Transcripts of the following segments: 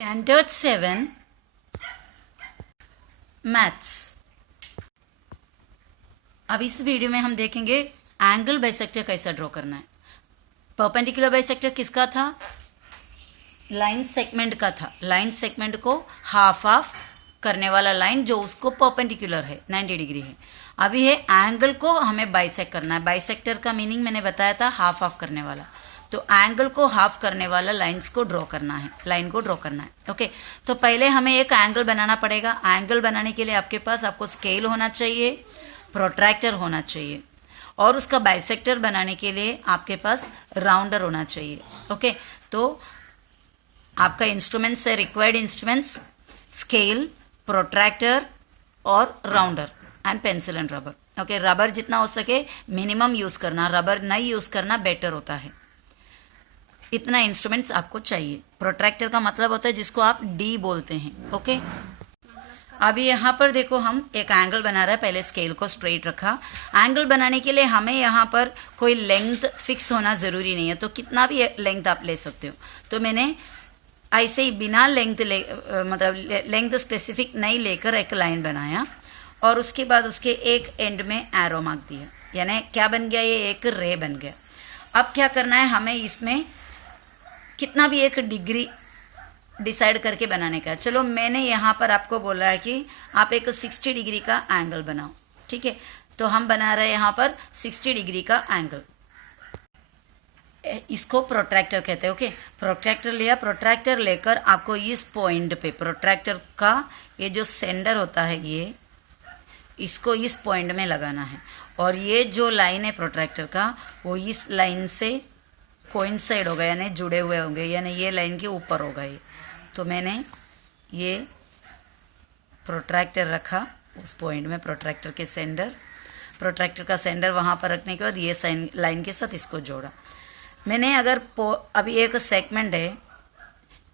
Standard 7 maths. अब इस video में हम देखेंगे एंगल बाइसेक्टर कैसा ड्रॉ करना है। परपेंडिकुलर बाइसेक्टर किसका था? लाइन सेगमेंट का था। लाइन सेगमेंट को हाफ हाफ करने वाला लाइन जो उसको परपेंडिकुलर है 90 डिग्री है। अभी है एंगल को हमें बाइसेक्ट करना है। बाइसेक्टर का मीनिंग मैंने बताया था हाफ हाफ करने वाला। तो एंगल को हाफ करने वाला लाइंस को ड्रॉ करना है, लाइन को ड्रॉ करना है। ओके, तो पहले हमें एक एंगल बनाना पड़ेगा। एंगल बनाने के लिए आपको स्केल होना चाहिए, प्रोट्रैक्टर होना चाहिए, और उसका बाइसेक्टर बनाने के लिए आपके पास राउंडर होना चाहिए। ओके, तो आपका इंस्ट्रूमेंट्स है, रिक्वायर्ड इंस्ट्रूमेंट्स स्केल, प्रोट्रैक्टर और rounder and pencil and rubber. Okay, rubber जितना हो सके मिनिमम यूज करना, रबर नहीं यूज करना बेटर होता है। इतना इंस्ट्रूमेंट्स आपको चाहिए। प्रोट्रैक्टर का मतलब होता है जिसको आप डी बोलते हैं। ओके, अभी यहाँ पर देखो हम एक एंगल बना रहे हैं। पहले स्केल को स्ट्रेट रखा। एंगल बनाने के लिए हमें यहाँ पर कोई लेंथ फिक्स होना ज़रूरी नहीं है, तो कितना भी लेंथ आप ले सकते हो। तो मैंने ऐसे ही बिना मतलब लेंथ स्पेसिफिक नहीं लेकर एक लाइन बनाया और उसके बाद उसके एक एंड में एरो मार्क दिया, यानी क्या बन गया? ये एक रे बन गया। अब क्या करना है हमें? इसमें कितना भी एक डिग्री डिसाइड करके बनाने का है। चलो मैंने यहाँ पर आपको बोला है कि आप एक 60 डिग्री का एंगल बनाओ। ठीक है, तो हम बना रहे हैं यहाँ पर 60 डिग्री का एंगल। इसको प्रोट्रैक्टर कहते हैं। ओके, प्रोट्रैक्टर लिया। प्रोट्रैक्टर लेकर आपको इस पॉइंट पे प्रोट्रैक्टर का ये जो सेंटर होता है ये इसको इस पॉइंट में लगाना है, और ये जो लाइन है प्रोट्रैक्टर का वो इस लाइन से कोइंसाइड होगा, यानी जुड़े हुए होंगे, यानी ये लाइन के ऊपर होगा ये। तो मैंने ये प्रोट्रैक्टर रखा उस पॉइंट में, प्रोट्रैक्टर के सेंटर, प्रोट्रैक्टर का सेंटर वहाँ पर रखने के बाद ये लाइन के साथ इसको जोड़ा मैंने। अगर अभी एक सेगमेंट है,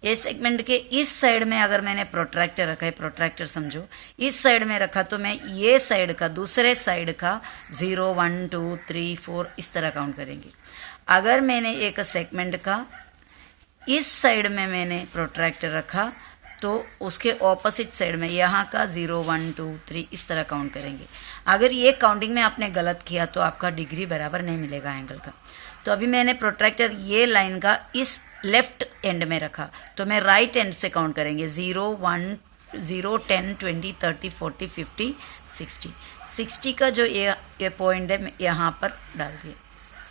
ये सेगमेंट के इस साइड में अगर मैंने प्रोट्रैक्टर रखा है, प्रोट्रैक्टर समझो इस साइड में रखा, तो मैं ये साइड का दूसरे साइड का 0 1 2 3 4 इस तरह काउंट करेंगे। अगर मैंने एक सेगमेंट का इस साइड में मैंने प्रोट्रैक्टर रखा तो उसके ऑपोजिट साइड में यहाँ का 0 1 2 3 इस तरह काउंट करेंगे। अगर ये काउंटिंग में आपने गलत किया तो आपका डिग्री बराबर नहीं मिलेगा एंगल का। तो अभी मैंने प्रोट्रैक्टर ये लाइन का इस लेफ्ट एंड में रखा, तो मैं राइट एंड से काउंट करेंगे 0 1 0 10 20 30 40 50 60। 60 का जो ये पॉइंट है यहाँ पर डाल दिए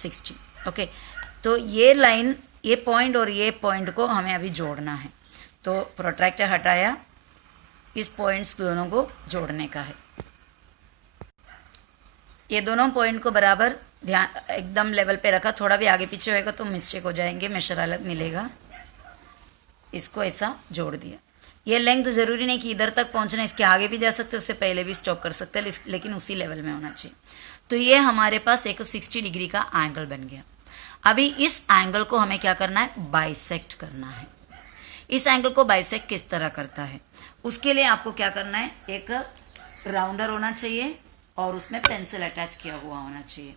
60। ओके, तो ये लाइन, ये पॉइंट और ये पॉइंट को हमें अभी जोड़ना है। तो प्रोट्रैक्टर हटाया, इस पॉइंट्स दोनों को जोड़ने का है। ये दोनों पॉइंट को बराबर ध्यान एकदम लेवल पे रखा। थोड़ा भी आगे पीछे होएगा तो मिस्टेक हो जाएंगे, मेजर अलग मिलेगा। इसको ऐसा जोड़ दिया। ये लेंथ ज़रूरी नहीं कि इधर तक पहुंचना, इसके आगे भी जा सकते, उससे पहले भी स्टॉप कर सकते हैं, लेकिन उसी लेवल में होना चाहिए। तो ये हमारे पास एक 60 डिग्री का एंगल बन गया। अभी इस एंगल को हमें क्या करना है? बाइसेक्ट करना है। इस एंगल को बाइसेक्ट किस तरह करता है? उसके लिए आपको क्या करना है? एक राउंडर होना चाहिए और उसमें पेंसिल अटैच किया हुआ होना चाहिए।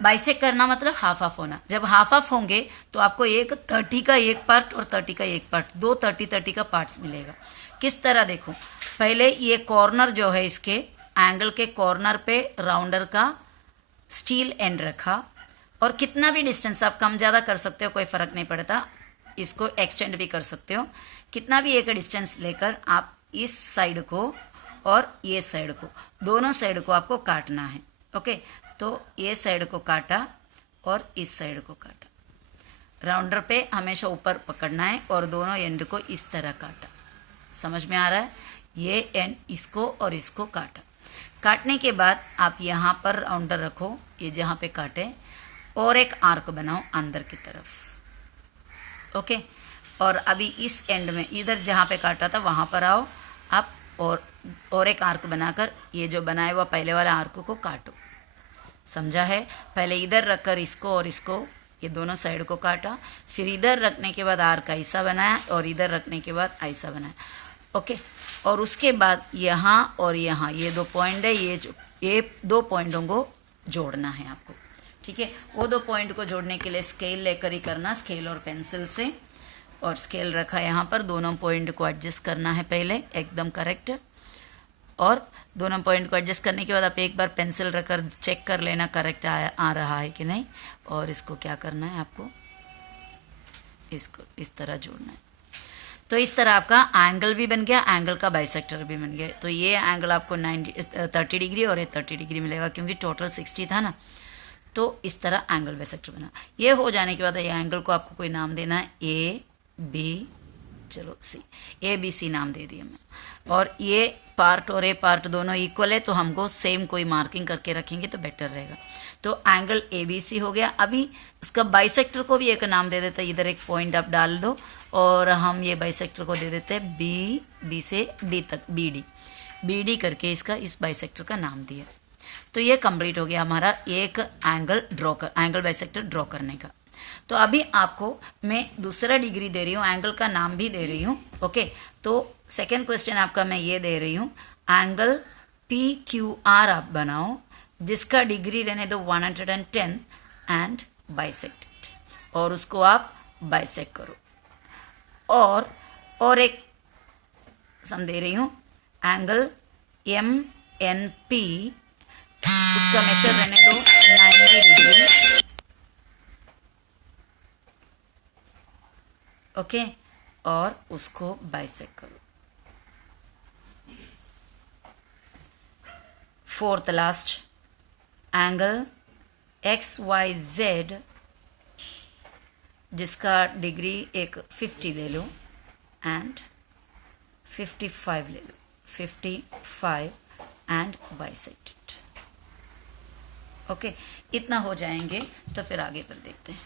बाइसेक्ट करना मतलब हाफ हाफ होना। जब हाफ हाफ होंगे तो आपको एक 30 का एक पार्ट और 30 का एक पार्ट, दो 30 का पार्ट्स मिलेगा। किस तरह? देखो, पहले ये कॉर्नर जो है इसके एंगल के कॉर्नर पे राउंडर का स्टील एंड रखा, और कितना भी डिस्टेंस आप कम ज़्यादा कर सकते हो, कोई फ़र्क नहीं पड़ता। इसको एक्सटेंड भी कर सकते हो। कितना भी एक डिस्टेंस लेकर आप इस साइड को और ये साइड को, दोनों साइड को आपको काटना है। ओके, तो ये साइड को काटा और इस साइड को काटा। राउंडर पे हमेशा ऊपर पकड़ना है और दोनों एंड को इस तरह काटा। समझ में आ रहा है? ये एंड इसको और इसको काटा। काटने के बाद आप यहाँ पर राउंडर रखो, ये जहाँ पे काटे, और एक आर्क बनाओ अंदर की तरफ। ओके, और अभी इस एंड में इधर जहाँ पे काटा था वहाँ पर आओ आप, और एक आर्क बनाकर ये जो बनाया हुआ पहले वाला आर्क को काटो। समझा है? पहले इधर रखकर इसको और इसको, ये दोनों साइड को काटा, फिर इधर रखने के बाद आर्क ऐसा बनाया और इधर रखने के बाद ऐसा बनाया। ओके, और उसके बाद यहाँ और यहाँ ये दो पॉइंट है, ये दो पॉइंटों को जोड़ना है आपको। ठीक है, वो दो पॉइंट को जोड़ने के लिए स्केल लेकर ही करना, स्केल और पेंसिल से। और स्केल रखा है यहाँ पर, दोनों पॉइंट को एडजस्ट करना है पहले, एकदम करेक्ट। और दोनों पॉइंट को एडजस्ट करने के बाद आप एक बार पेंसिल रखकर चेक कर लेना करेक्ट आ रहा है कि नहीं। और इसको क्या करना है आपको, इसको इस तरह जोड़ना है। तो इस तरह आपका एंगल भी बन गया, एंगल का बाइसेक्टर भी बन गया। तो ये एंगल आपको 30 डिग्री और ये 30 डिग्री मिलेगा, क्योंकि टोटल 60 था ना। तो इस तरह एंगल बाइसेक्टर बना। ये हो जाने के बाद ये एंगल को आपको कोई नाम देना है, ए बी, चलो सी, ए बी सी नाम दे दिया मैं। और ये पार्ट और ए पार्ट दोनों इक्वल है, तो हमको सेम कोई मार्किंग करके रखेंगे तो बेटर रहेगा। तो एंगल ए बी सी हो गया। अभी इसका बाइसेक्टर को भी एक नाम दे देते हैं, इधर एक पॉइंट आप डाल दो, और हम ये बाइसेक्टर को दे देते हैं बी, बी से डी तक, बी डी, बी डी करके इसका इस बाइसेक्टर का नाम दिया। तो ये कंप्लीट हो गया हमारा एक एंगल बाइसेक्टर ड्रॉ करने का। तो अभी आपको मैं दूसरा डिग्री दे रही हूँ, एंगल का नाम भी दे रही हूँ। ओके, तो सेकेंड क्वेश्चन आपका मैं ये दे रही हूँ, एंगल पी क्यू आर आप बनाओ, जिसका डिग्री रहने दो 110 एंड बाइसेक्ट इट, और उसको आप बाइसेक्ट करो। और एक सम दे रही हूँ, एंगल एम एन पी, उसका मेथड रहने दो 90 डिग्री। ओके, और उसको बाइसेक्ट करो। Fourth last, angle X Y Z, जिसका डिग्री एक 50 ले लो एंड 55 ले लो, 55 एंड बाइसेक्ट इट। ओके, इतना हो जाएंगे तो फिर आगे पर देखते हैं।